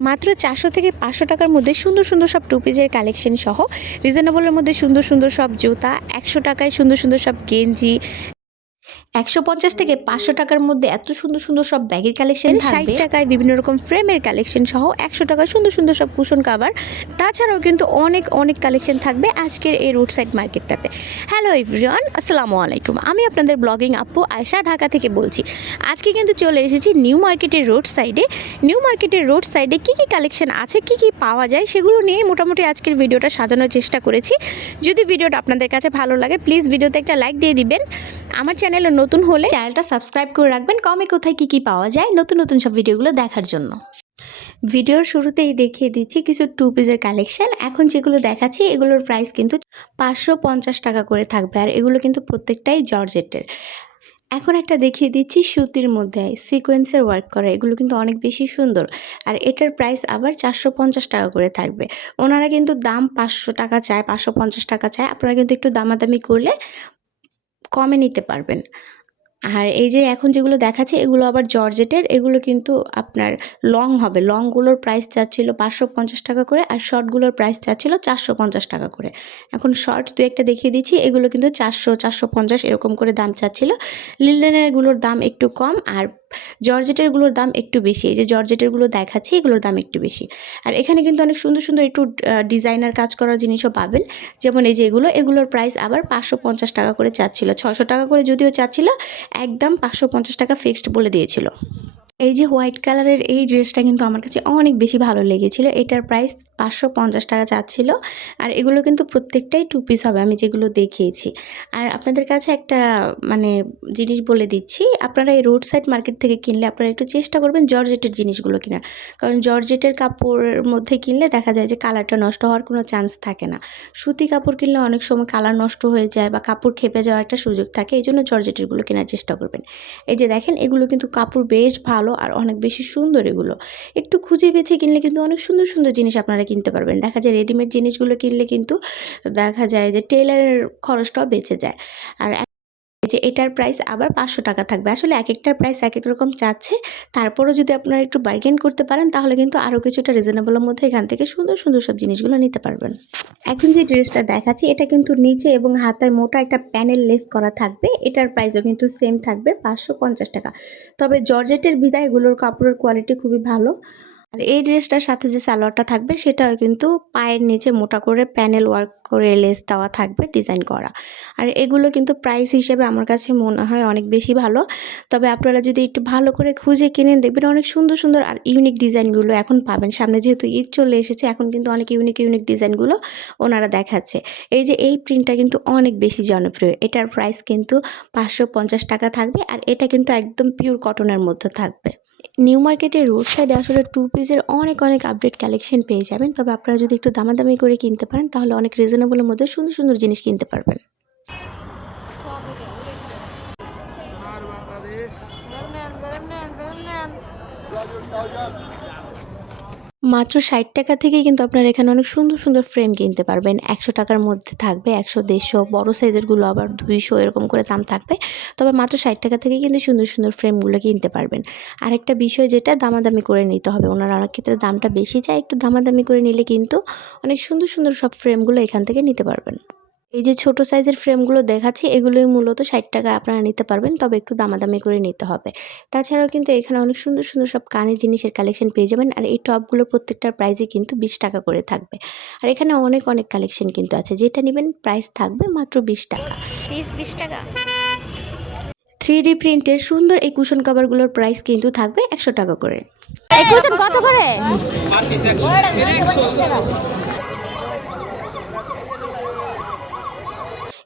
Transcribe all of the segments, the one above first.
মাত্র চারশো থেকে পাঁচশো টাকার মধ্যে সুন্দর সুন্দর সব টু পিজের কালেকশন সহ রিজনেবলের মধ্যে সুন্দর সুন্দর সব জুতা, একশো টাকায় সুন্দর সুন্দর সব গেঞ্জি একশো পঞ্চাশ থেকে পাঁচশো টাকার মধ্যে এত সুন্দর সুন্দর সব ব্যাগের কালেকশন ষাট টাকায় বিভিন্ন রকম ফ্রেমের কালেকশন সহ একশো টাকায় সুন্দর সুন্দর সব কুশন কাভার তাছাড়াও কিন্তু অনেক অনেক কালেকশন থাকবে আজকের এই রোড সাইড মার্কেটটাতে হ্যালো এভরিওয়ান আসসালামু আলাইকুম। আমি আপনাদের ব্লগিং আপু আয়শা ঢাকা থেকে বলছি। আজকে কিন্তু চলে এসেছি নিউ মার্কেটের রোড সাইডে নিউ মার্কেটের রোড সাইডে কী কী কালেকশন আছে কী কী পাওয়া যায় সেগুলো নিয়ে মোটামুটি আজকের ভিডিওটা সাজানোর চেষ্টা করেছি। যদি ভিডিওটা আপনাদের কাছে ভালো লাগে প্লিজ ভিডিওতে একটা লাইক দিয়ে দিবেন। আমার চ্যানেলে নতুন হলে চ্যানেলটা সাবস্ক্রাইব করে রাখবেন। কমে কোথায় কী কী পাওয়া যায়? নতুন নতুন সব ভিডিওগুলো দেখার জন্য। ভিডিওর শুরুতেই দেখিয়ে দিচ্ছি কিছু টু পিসের কালেকশন এখন যেগুলো দেখাচ্ছি, এগুলোর প্রাইস কিন্তু পাঁচশো পঞ্চাশ টাকা করে থাকবে। আর এগুলো কিন্তু প্রত্যেকটাই জর্জেটের। এখন একটা দেখিয়ে দিচ্ছি সুতির মধ্যে সিকোয়েন্সের ওয়ার্ক করা। এগুলো কিন্তু অনেক বেশি সুন্দর। আর এটার প্রাইস আবার চারশো পঞ্চাশ টাকা করে থাকবে। ওনারা কিন্তু দাম পাঁচশো টাকা চায়, পাঁচশো পঞ্চাশ টাকা চায়। আপনারা কিন্তু একটু দামাদামি করলে কমে নিতে পারবেন। আর এই যে এখন যেগুলো দেখাচ্ছে, এগুলো আবার জর্জেটের, এগুলো কিন্তু আপনার লং হবে। লংগুলোর প্রাইস চাচ্ছিল পাঁচশো পঞ্চাশ টাকা করে আর শর্টগুলোর প্রাইস চাচ্ছিল চারশো পঞ্চাশ টাকা করে। এখন শর্ট দু একটা দেখিয়ে দিচ্ছি, এগুলো কিন্তু চারশো চারশো পঞ্চাশ এরকম করে দাম চাচ্ছিল। লিলেনেরগুলোর দাম একটু কম আর জর্জেটেরগুলোর দাম একটু বেশি, এই যে জর্জেটেরগুলো দেখাচ্ছি, এগুলোর দাম একটু বেশি। আর এখানে কিন্তু অনেক সুন্দর সুন্দর একটু ডিজাইনার কাজ করার জিনিসও পাবেন। যেমন এই যে এগুলো, এগুলোর প্রাইস আবার পাঁচশো পঞ্চাশ টাকা করে চাচ্ছিল। ছশো টাকা করে যদিও চাচ্ছিল, একদম পাঁচশো পঞ্চাশ টাকা ফিক্সড বলে দিয়েছিল। এই যে হোয়াইট কালারের এই ড্রেসটা কিন্তু আমার কাছে অনেক বেশি ভালো লেগেছিল। এটার প্রাইস পাঁচশো পঞ্চাশ টাকা চাচ্ছিল। আর এগুলো কিন্তু প্রত্যেকটাই টু পিস হবে, আমি যেগুলো দেখিয়েছি। আর আপনাদের কাছে একটা মানে জিনিস বলে দিচ্ছি। আপনারা এই রোড সাইড মার্কেট থেকে কিনলে আপনারা একটু চেষ্টা করবেন জর্জেটের জিনিসগুলো কেনার। কারণ জর্জেটের কাপড়ের মধ্যে কিনলে দেখা যায় যে কালারটা নষ্ট হওয়ার কোনো চান্স থাকে না। সুতি কাপড় কিনলে অনেক সময় কালার নষ্ট হয়ে যায় বা কাপড় খেপে যাওয়ার একটা সুযোগ থাকে। এই জন্য জর্জেটেরগুলো কেনার চেষ্টা করবেন। এই যে দেখেন, এগুলো কিন্তু কাপড় বেশ ভালো আর অনেক বেশি সুন্দর এগুলো। একটু খুঁজে বেছে কিনলে কিন্তু অনেক সুন্দর সুন্দর জিনিস আপনারা কিনতে পারবেন। দেখা যায় রেডিমেড জিনিসগুলো কিনলে কিন্তু দেখা যায় যে টেলারের খরচটাও বেঁচে যায়। আর যে এটার প্রাইস আবার পাঁচশো টাকা থাকবে। আসলে এক একটার প্রাইস এক এক রকম চাচ্ছে। তারপরও যদি আপনারা একটু বার্গেন করতে পারেন, তাহলে কিন্তু আরও কিছুটা রিজনেবলের মধ্যে এখান থেকে সুন্দর সুন্দর সব জিনিসগুলো নিতে পারবেন। এখন যে ড্রেসটা দেখাচ্ছি, এটা কিন্তু নিচে এবং হাতায় মোটা একটা প্যানেল লেস করা থাকবে। এটার প্রাইসও কিন্তু সেম থাকবে পাঁচশো পঞ্চাশ টাকা। তবে জর্জেটের বিদায় এগুলোর কাপড়ের কোয়ালিটি খুবই ভালো। আর এই ড্রেসটার সাথে যে সালোয়ারটা থাকবে সেটাও কিন্তু পায়ের নিচে মোটা করে প্যানেল ওয়ার্ক করে লেস দেওয়া থাকবে ডিজাইন করা। আর এগুলো কিন্তু প্রাইস হিসেবে আমার কাছে মনে হয় অনেক বেশি ভালো। তবে আপনারা যদি একটু ভালো করে খুঁজে কিনেন দেখবেন অনেক সুন্দর সুন্দর আর ইউনিক ডিজাইনগুলো এখন পাবেন। সামনে যেহেতু ঈদ চলে এসেছে, এখন কিন্তু অনেক ইউনিক ইউনিক ডিজাইনগুলো ওনারা দেখাচ্ছে। এই যে এই প্রিন্টটা কিন্তু অনেক বেশি জনপ্রিয়। এটার প্রাইস কিন্তু পাঁচশো পঞ্চাশ টাকা থাকবে আর এটা কিন্তু একদম পিওর কটনের মধ্যে থাকবে। নিউ মার্কেটের রোড সাইডে আসলে টু পিসের অনেক অনেক আপডেট কালেকশন পেয়ে যাবেন। তবে আপনারা যদি একটু দামাদামি করে কিনতে পারেন তাহলে অনেক রিজনেবলের মধ্যে সুন্দর সুন্দর জিনিস কিনতে পারবেন। বাংলাদেশ। মাত্র ষাট টাকা থেকেই কিন্তু আপনারা এখানে অনেক সুন্দর সুন্দর ফ্রেম কিনতে পারবেন। একশো টাকার মধ্যে থাকবে, একশো, দেড়শো, বড়ো সাইজেরগুলো আবার দুইশো এরকম করে দাম থাকবে। তবে মাত্র ষাট টাকা থেকে কিন্তু সুন্দর সুন্দর ফ্রেমগুলো কিনতে পারবেন। আরেকটা বিষয় যেটা, দামাদামি করে নিতে হবে। ওনারা অনেক ক্ষেত্রে দামটা বেশি চায় একটু দামাদামি করে নিলে কিন্তু অনেক সুন্দর সুন্দর সব ফ্রেমগুলো এখান থেকে নিতে পারবেন। এই যে ছোট সাইজের ফ্রেমগুলো দেখাচ্ছি এগুলোই মূলত ষাট টাকা আপনারা নিতে পারবেন তবে একটু দামাদামি করে নিতে হবে। তাছাড়াও কিন্তু এখানে অনেক সুন্দর সুন্দর সব কানের জিনিসের কালেকশন পেয়ে যাবেন আর এই টপগুলো প্রত্যেকটার প্রাইসই কিন্তু বিশ টাকা করে থাকবে। আর এখানে অনেক অনেক কালেকশন কিন্তু আছে যেটা নেবেন প্রাইস থাকবে মাত্র বিশ টাকা। পিস বিশ টাকা। থ্রি ডি প্রিন্টের সুন্দর এই কুশন কাভারগুলোর প্রাইস কিন্তু থাকবে একশো টাকা করে। এই কুশন কত করে?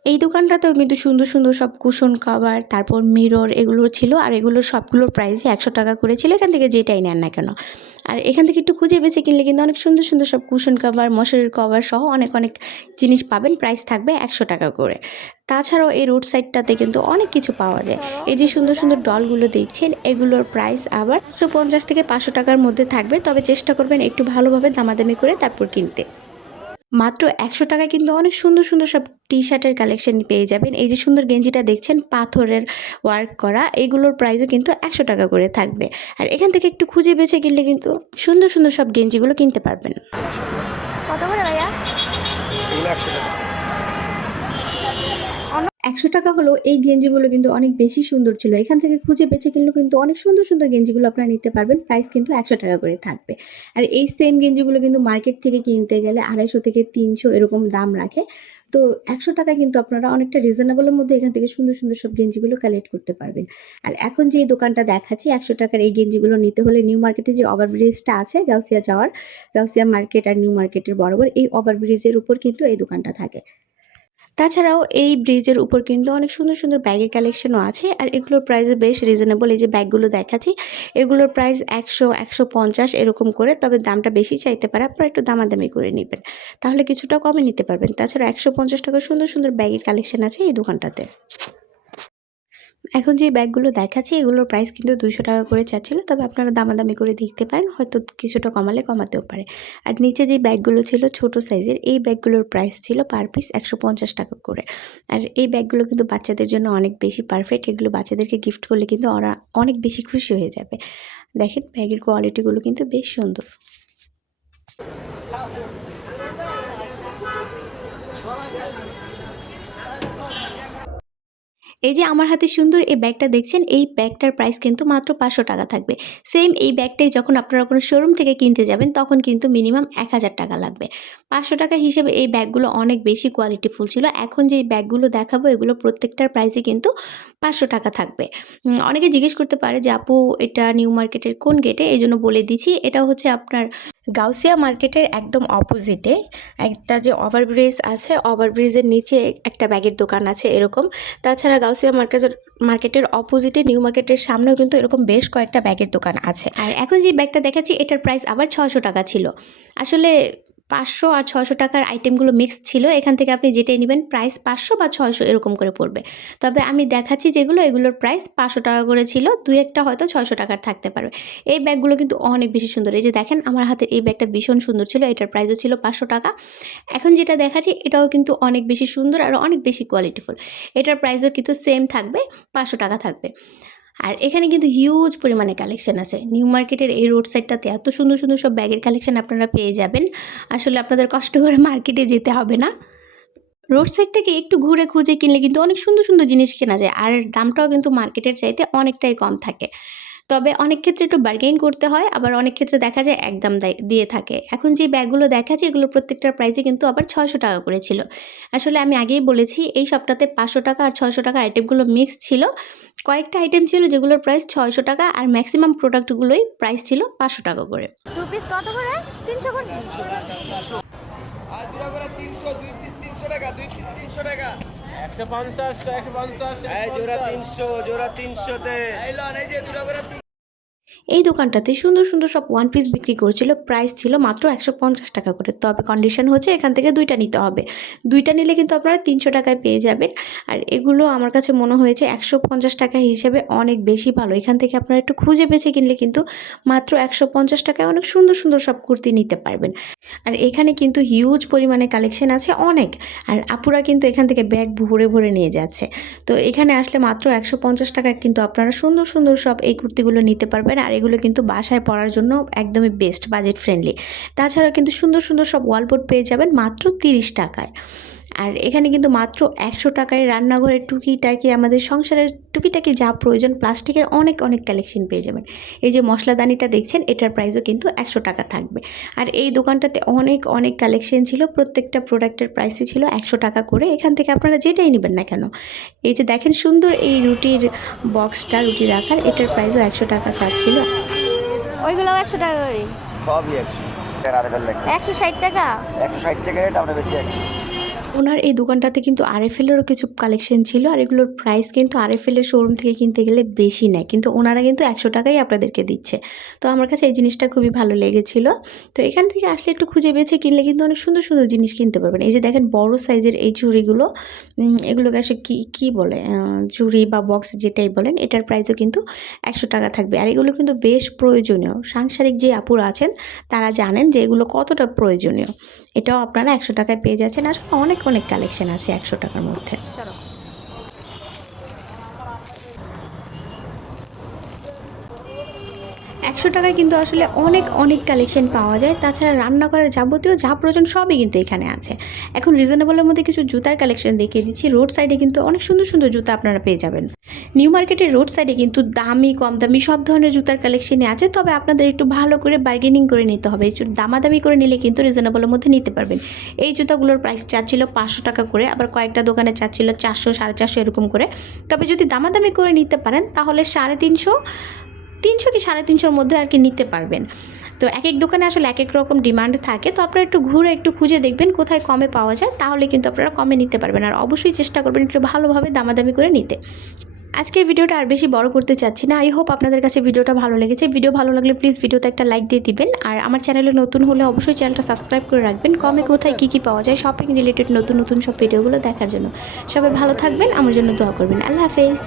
এই দোকানটাতেও কিন্তু সুন্দর সুন্দর সব কুশন কাভার, তারপর মিরর এগুলো ছিল আর এগুলোর সবগুলোর প্রাইসই একশো টাকা করে ছিল। এখান থেকে যেটাই নেন না কেন। আর এখান থেকে একটু খুঁজে বেছে কিনলে কিন্তু অনেক সুন্দর সুন্দর সব কুশন কাভার, মশারির কভার সহ অনেক অনেক জিনিস পাবেন। প্রাইস থাকবে একশো টাকা করে। তাছাড়াও এই রোড সাইডটাতে কিন্তু অনেক কিছু পাওয়া যায়। এই যে সুন্দর সুন্দর ডলগুলো দেখছেন, এগুলোর প্রাইস আবার একশো পঞ্চাশ থেকে পাঁচশো টাকার মধ্যে থাকবে। তবে চেষ্টা করবেন একটু ভালোভাবে দামাদামি করে তারপর কিনতে। মাত্র একশো টাকায় কিন্তু অনেক সুন্দর সুন্দর সব টি শার্টের কালেকশন পেয়ে যাবেন। এই যে সুন্দর গেঞ্জিটা দেখছেন পাথরের ওয়ার্ক করা এগুলোর প্রাইসও কিন্তু একশো টাকা করে থাকবে। আর এখান থেকে একটু খুঁজে বেছে কিনলে কিন্তু সুন্দর সুন্দর সব গেঞ্জিগুলো কিনতে পারবেন। কত করে ভাইয়া? একশো টাকা। একশো টাকা হলো এই গেঞ্জিগুলো কিন্তু অনেক বেশি সুন্দর ছিল। এখান থেকে খুঁজে বেছে কিনলেও কিন্তু অনেক সুন্দর সুন্দর গেঞ্জিগুলো আপনারা নিতে পারবেন। প্রাইস কিন্তু একশো টাকা করে থাকবে। আর এই সেম গেঞ্জিগুলো কিন্তু মার্কেট থেকে কিনতে গেলে আড়াইশো থেকে তিনশো এরকম দাম রাখে। তো একশো টাকা কিন্তু আপনারা অনেকটা রিজনেবলের মধ্যে এখান থেকে সুন্দর সুন্দর সব গেঞ্জিগুলো কালেক্ট করতে পারবেন। আর এখন যে দোকানটা দেখাচ্ছি, একশো টাকার এই গেঞ্জিগুলো নিতে হলে নিউ মার্কেটে যে ওভারব্রিজটা আছে গাউসিয়া যাওয়ার গাউসিয়া মার্কেট আর নিউ মার্কেটের বরাবর, এই ওভারব্রিজের উপর কিন্তু এই দোকানটা থাকে। তাছাড়াও এই ব্রিজের উপর কিন্তু অনেক সুন্দর সুন্দর ব্যাগের কালেকশনও আছে, আর এগুলোর প্রাইসও বেশ রিজনেবল এই যে ব্যাগগুলো দেখাচ্ছি, এগুলোর প্রাইস একশো একশো পঞ্চাশ এরকম করে, তবে দামটা বেশি চাইতে পারে, আপনারা একটু দামাদামি করে নেবেন। তাহলে কিছুটা কমে নিতে পারবেন। তাছাড়া একশো পঞ্চাশ টাকার সুন্দর সুন্দর ব্যাগের কালেকশন আছে এই দোকানটাতে। এখন যে ব্যাগগুলো দেখাচ্ছি, এগুলোর প্রাইস কিন্তু দুশো টাকা করে চাচ্ছিলো। তবে আপনারা দামাদামি করে দেখতে পারেন, হয়তো কিছুটা কমালে কমাতেও পারে। আর নিচে যে ব্যাগগুলো ছিল ছোট সাইজের এই ব্যাগগুলোর প্রাইস ছিল পার পিস একশো পঞ্চাশ টাকা করে। আর এই ব্যাগগুলো কিন্তু বাচ্চাদের জন্য অনেক বেশি পারফেক্ট এগুলো বাচ্চাদেরকে গিফট করলে কিন্তু ওরা অনেক বেশি খুশি হয়ে যাবে। দেখেন ব্যাগের কোয়ালিটিগুলো কিন্তু বেশ সুন্দর। এই যে আমার হাতে সুন্দর এই ব্যাগটা দেখছেন, এই ব্যাগটার প্রাইস কিন্তু মাত্র পাঁচশো টাকা থাকবে। সেম এই ব্যাগটাই যখন আপনারা কোনো শোরুম থেকে কিনতে যাবেন, তখন কিন্তু মিনিমাম এক হাজার টাকা লাগবে। পাঁচশো টাকা হিসেবে এই ব্যাগগুলো অনেক বেশি কোয়ালিটিফুল ছিল। এখন যে ব্যাগগুলো দেখাবো, এগুলো প্রত্যেকটার প্রাইসই কিন্তু পাঁচশো টাকা থাকবে। অনেকে জিজ্ঞেস করতে পারে যে, আপু, এটা নিউ মার্কেটের কোন গেটে এই জন্য বলে দিচ্ছি এটা হচ্ছে আপনার গাউসিয়া মার্কেটের একদম অপোজিটে একটা যে ওভারব্রিজ আছে, ওভারব্রিজের নিচে একটা ব্যাগের দোকান আছে এরকম। তাছাড়া গাউসিয়া মার্কেটের মার্কেটের অপোজিটে নিউ মার্কেটের সামনেও কিন্তু এরকম বেশ কয়েকটা ব্যাগের দোকান আছে। আর এখন যে ব্যাগটা দেখাচ্ছি, এটার প্রাইস আবার ছশো টাকা ছিল। আসলে পাঁচশো আর ছশো টাকার আইটেমগুলো মিক্স ছিল, এখান থেকে আপনি যেটাই নেবেন প্রাইস পাঁচশো বা ছয়শো এরকম করে পড়বে। তবে আমি দেখাচ্ছি যেগুলো, এগুলোর প্রাইস পাঁচশো টাকা করে ছিল, দুই একটা হয়তো ছয়শো টাকার থাকতে পারবে। এই ব্যাগগুলো কিন্তু অনেক বেশি সুন্দর। এই যে দেখেন, আমার হাতের এই ব্যাগটা ভীষণ সুন্দর ছিল, এটার প্রাইসও ছিল পাঁচশো টাকা। এখন যেটা দেখাচ্ছি, এটাও কিন্তু অনেক বেশি সুন্দর আর অনেক বেশি কোয়ালিটিফুল এটার প্রাইসও কিন্তু সেম থাকবে, পাঁচশো টাকা থাকবে। আর এখানে কিন্তু হিউজ পরিমাণে কালেকশন আছে। নিউ মার্কেটের এই রোড সাইডটাতে এত সুন্দর সুন্দর সব ব্যাগের কালেকশান আপনারা পেয়ে যাবেন। আসলে আপনাদের কষ্ট করে মার্কেটে যেতে হবে না। রোড সাইড থেকে একটু ঘুরে খুঁজে কিনলে কিন্তু অনেক সুন্দর সুন্দর জিনিস কেনা যায়। আর দামটাও কিন্তু মার্কেটের চাইতে অনেকটাই কম থাকে। তবে অনেক ক্ষেত্রে একটু বার্গেইন করতে হয় আবার অনেক ক্ষেত্রে দেখা যায় একদম দেয়- দিয়ে থাকে। এখন যে ব্যাগগুলো দেখাচ্ছে এগুলো প্রত্যেকটার প্রাইসে কিন্তু আবার ছয়শো টাকা করে ছিল। আসলে আমি আগেই বলেছি এই সপ্তাহে পাঁচশো টাকা আর ছয়শো টাকা আইটেমগুলো মিক্স ছিল। কয়েকটা আইটেম ছিল যেগুলোর প্রাইস ছয়শো টাকা আর ম্যাক্সিমাম প্রোডাক্টগুলোই প্রাইস ছিল পাঁচশো টাকা করে। টু পিস কত করে? তিনশো করে? আর দুটো করে তিনশো দুই পিস তিনশো টাকা দুই পিস তিনশো টাকা। একশো পঞ্চাশ একশো পঞ্চাশ জোড়া তিনশো জোড়া তিনশোতে। এই যে দুটো করে এই দোকানটাতে সুন্দর সুন্দর সব ওয়ান পিস বিক্রি করছিল। প্রাইস ছিল মাত্র একশো পঞ্চাশ টাকা করে। তবে কন্ডিশন হচ্ছে এখান থেকে দুইটা নিতে হবে। দুইটা নিলে কিন্তু আপনারা তিনশো টাকায় পেয়ে যাবেন। আর এগুলো আমার কাছে মনে হয়েছে একশো পঞ্চাশ টাকা হিসেবে অনেক বেশি ভালো। এখান থেকে আপনারা একটু খুঁজে বেছে কিনলে কিন্তু মাত্র একশো পঞ্চাশ টাকায় অনেক সুন্দর সুন্দর সব কুর্তি নিতে পারবেন। আর এখানে কিন্তু হিউজ পরিমাণে কালেকশন আছে অনেক। আর আপুরা কিন্তু এখান থেকে ব্যাগ ভরে ভরে নিয়ে যাচ্ছে। তো এখানে আসলে মাত্র একশো পঞ্চাশ টাকায় কিন্তু আপনারা সুন্দর সুন্দর সব এই কুর্তিগুলো নিতে পারবেন। আর এগুলো কিন্তু বাসায় পড়ার জন্য একদমই বেস্ট বাজেট ফ্রেন্ডলি তাছাড়া কিন্তু সুন্দর সুন্দর সব ওয়ালপোর্ট পেয়ে যাবেন মাত্র তিরিশ টাকায়। আর এখানে কিন্তু মাত্র একশো টাকায় রান্নাঘরের টুকিটাকি আমাদের সংসারের টুকিটাকি যা প্রয়োজন প্লাস্টিকের অনেক অনেক কালেকশন পেয়ে যাবেন। এই যে মশলাদানিটা দেখছেন এটার প্রাইসও কিন্তু একশো টাকা থাকবে। আর এই দোকানটাতে অনেক অনেক কালেকশন ছিল প্রত্যেকটা প্রোডাক্টের প্রাইসই ছিল একশো টাকা করে। এখান থেকে আপনারা যেটাই নেবেন না কেন এই যে দেখেন সুন্দর এই রুটির বক্সটা রুটি রাখার এটার প্রাইসও একশো টাকা চাচ্ছিল ওইগুলো একশো টাকা করে? সবই একশো। একশো ষাট টাকা? একশো ষাট টাকা রেট আমরা বেশি একশো। ওনার এই দোকানটাতে কিন্তু আরএফএলেরও কিছু কালেকশন ছিল আর এগুলোর প্রাইস কিন্তু আরএফএলের শোরুম থেকে কিনতে গেলে বেশি নেয়। কিন্তু ওনারা কিন্তু একশো টাকাই আপনাদেরকে দিচ্ছে। তো আমার কাছে এই জিনিসটা খুবই ভালো লেগেছিল। তো এখান থেকে আসলে একটু খুঁজে বেছে কিনলে কিন্তু অনেক সুন্দর সুন্দর জিনিস কিনতে পারবেন। এই যে দেখেন বড় সাইজের এই চুড়িগুলো এগুলোকে আসলে কী কী বলে চুড়ি বা বক্স যেটাই বলেন, এটার প্রাইসও কিন্তু একশো টাকা থাকবে। আর এগুলো কিন্তু বেশ প্রয়োজনীয়। সাংসারিক যে আপুরা আছেন, তারা জানেন যে এগুলো কতটা প্রয়োজনীয়। এটাও আপনারা একশো টাকায় পেয়ে যাচ্ছেন। আসলে অনেক অনেক কালেকশন আছে একশো টাকার মধ্যে। একশো টাকায় কিন্তু আসলে অনেক অনেক কালেকশন পাওয়া যায়। তাছাড়া রান্না করার যাবতীয় যা প্রয়োজন সবই কিন্তু এখানে আছে। এখন রিজনেবলের মধ্যে কিছু জুতার কালেকশন দেখিয়ে দিচ্ছি। রোড সাইডে কিন্তু অনেক সুন্দর সুন্দর জুতা আপনারা পেয়ে যাবেন। নিউ মার্কেটের রোড সাইডে কিন্তু দামি, কম দামি সব ধরনের জুতার কালেকশনই আছে। তবে আপনাদের একটু ভালো করে বার্গেনিং করে নিতে হবে। একটু দামাদামি করে নিলে কিন্তু রিজনেবলের মধ্যে নিতে পারবেন। এই জুতাগুলোর প্রাইস চাচ্ছিল পাঁচশো টাকা করে। আবার কয়েকটা দোকানে চাচ্ছিল চারশো, সাড়ে চারশো এরকম করে। তবে যদি দামাদামি করে নিতে পারেন, তাহলে সাড়ে তিনশো তিনশো কি সাড়ে তিনশোর মধ্যে আর কি নিতে পারবেন। তো এক এক দোকানে আসলে এক এক রকম ডিমান্ড থাকে। তো আপনারা একটু ঘুরে, একটু খুঁজে দেখবেন কোথায় কমে পাওয়া যায়, তাহলে কিন্তু আপনারা কমে নিতে পারবেন। আর অবশ্যই চেষ্টা করবেন একটু ভালোভাবে দামাদামি করে নিতে। আজকের ভিডিওটা আর বেশি বড় করতে চাচ্ছি না। আই হোপ আপনাদের কাছে ভিডিওটা ভালো লেগেছে। ভিডিও ভালো লাগলে প্লিজ ভিডিওতে একটা লাইক দিয়ে দিবেন। আর আমার চ্যানেলে নতুন হলে অবশ্যই চ্যানেলটা সাবস্ক্রাইব করে রাখবেন। কমে কোথায় কী কী পাওয়া যায় শপিং রিলেটেড নতুন নতুন সব ভিডিওগুলো দেখার জন্য। সবাই ভালো থাকবেন, আমার জন্য দোয়া করবেন। আল্লাহ হাফেজ।